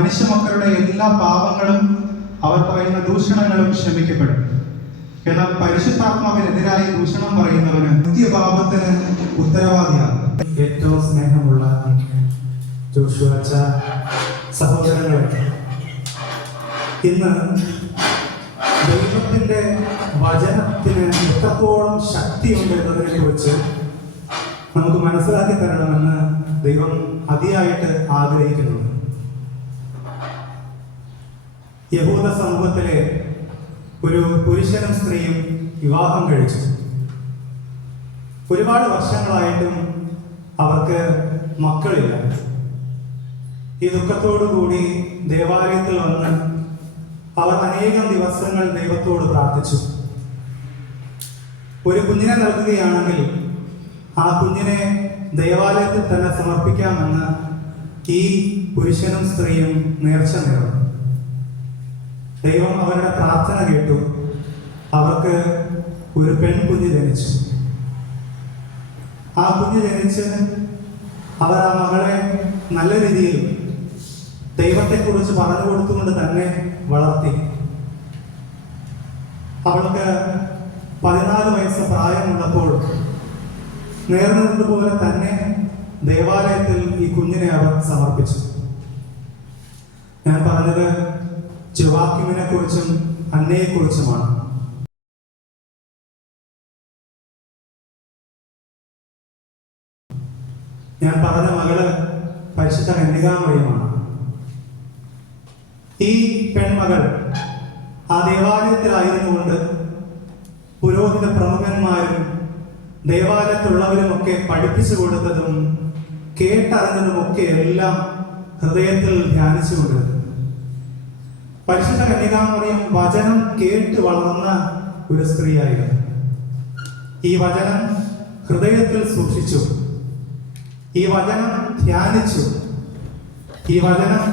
മനുഷ്യ മക്കളുടെ എല്ലാ പാപങ്ങളും, അവർ പറയുന്ന ദൂഷണങ്ങളും ക്ഷമിക്കപ്പെടും. എന്നാൽ പരിശുദ്ധാത്മാവിനെതിരായി ദൂഷണം പറയുന്നവന് നിത്യപാപത്തിന് ഉത്തരവാദിയാകും. ഏറ്റവും സ്നേഹമുള്ള ജോഷുവച്ച സഹോദരങ്ങളെ, ഇന്ന് ദൈവത്തിന്റെ വചനത്തിന് എത്രത്തോളം ശക്തിയുണ്ട് എന്നതിനെ കുറിച്ച് നമുക്ക് മനസ്സിലാക്കി തരണമെന്ന് ദൈവം അതിയായിട്ട് ആഗ്രഹിക്കുന്നു. യഹൂദ സമൂഹത്തിലെ ഒരു പുരുഷനും സ്ത്രീയും വിവാഹം കഴിച്ചു. ഒരുപാട് വർഷങ്ങളായിട്ടും അവർക്ക് മക്കളില്ല. ഈ ദുഃഖത്തോടുകൂടി ദേവാലയത്തിൽ വന്ന് അവർ അനേകം ദിവസങ്ങൾ ദൈവത്തോട് പ്രാർത്ഥിച്ചു. ഒരു കുഞ്ഞിനെ നൽകുകയാണെങ്കിൽ ആ കുഞ്ഞിനെ ദേവാലയത്തിൽ തന്നെ സമർപ്പിക്കാമെന്ന് ഈ പുരുഷനും സ്ത്രീയും നേർച്ച നേർന്നു. ദൈവം അവരുടെ പ്രാർത്ഥന കേട്ടു. അവർക്ക് ഒരു പെൺകുഞ്ഞ് ജനിച്ചു. ആ കുഞ്ഞ് ജനിച്ച് അവർ ആ മകളെ നല്ല രീതിയിൽ ദൈവത്തെക്കുറിച്ച് പറഞ്ഞു കൊടുത്തുകൊണ്ട് തന്നെ വളർത്തി. അവൾക്ക് 14 വയസ്സ് പ്രായമുള്ളപ്പോൾ നേർന്നതുപോലെ തന്നെ ദേവാലയത്തിൽ ഈ കുഞ്ഞിനെ അവർ സമർപ്പിച്ചു. ഞാൻ പറഞ്ഞത് ജോവാക്കിമിനെ കുറിച്ചും അന്നയെ കുറിച്ചുമാണ്. ഞാൻ പറഞ്ഞ മകള് പരിശുദ്ധ കന്യകാമറിയമാണ്. ഈ പെൺമകൾ ആ ദേവാലയത്തിലായിരുന്നുകൊണ്ട് പുരോഹിത പ്രമുഖന്മാരും ദേവാലയത്തിലുള്ളവരുമൊക്കെ പഠിപ്പിച്ചു കൊടുത്തതും കേട്ടറിഞ്ഞതുമൊക്കെ എല്ലാം ഹൃദയത്തിൽ ധ്യാനിച്ചുകൊണ്ടിരുന്നു. പരിശുദ്ധ കന്യകാമറിയം വചനം കേട്ട് വളർന്ന ഒരു സ്ത്രീയായിരുന്നു. ഈ വചനം ഹൃദയത്തിൽ സൂക്ഷിച്ചു. ഈ വചനം ധ്യാനിച്ചു. ഈ വചനം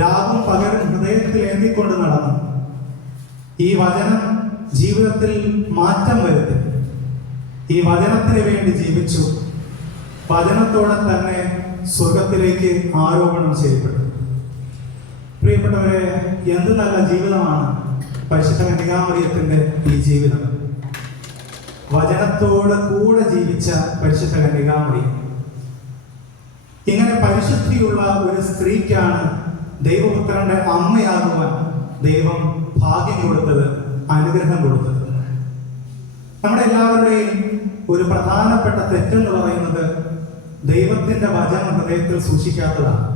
രാവും പകലും ഹൃദയത്തിൽ ഏന്തിക്കൊണ്ട് നടന്നു. ഈ വചനം ജീവിതത്തിൽ മാറ്റം വരുത്തി. ഈ വചനത്തിന് വേണ്ടി ജീവിച്ചു. വചനത്തോടെ തന്നെ സ്വർഗത്തിലേക്ക് ആരോപണം ചെയ്യപ്പെട്ടു. പ്രിയപ്പെട്ടവരെ, എന്ത് നല്ല ജീവിതമാണ് പരിശുദ്ധ കന്യകാമറിയത്തിന്റെ ഈ ജീവിതം. വചനത്തോട് കൂടെ ജീവിച്ച പരിശുദ്ധ കന്യകാമറിയം. ഇങ്ങനെ പരിശുദ്ധിയുള്ള ഒരു സ്ത്രീക്കാണ് ദൈവപുത്രന്റെ അമ്മയാകുവാൻ ദൈവം ഭാഗ്യം കൊടുത്തത്, അനുഗ്രഹം കൊടുത്തത്. നമ്മുടെ എല്ലാവരുടെയും ഒരു പ്രധാനപ്പെട്ട തെറ്റെന്ന് പറയുന്നത് ദൈവത്തിന്റെ വചനം ഹൃദയത്തിൽ സൂക്ഷിക്കാത്തതാണ്.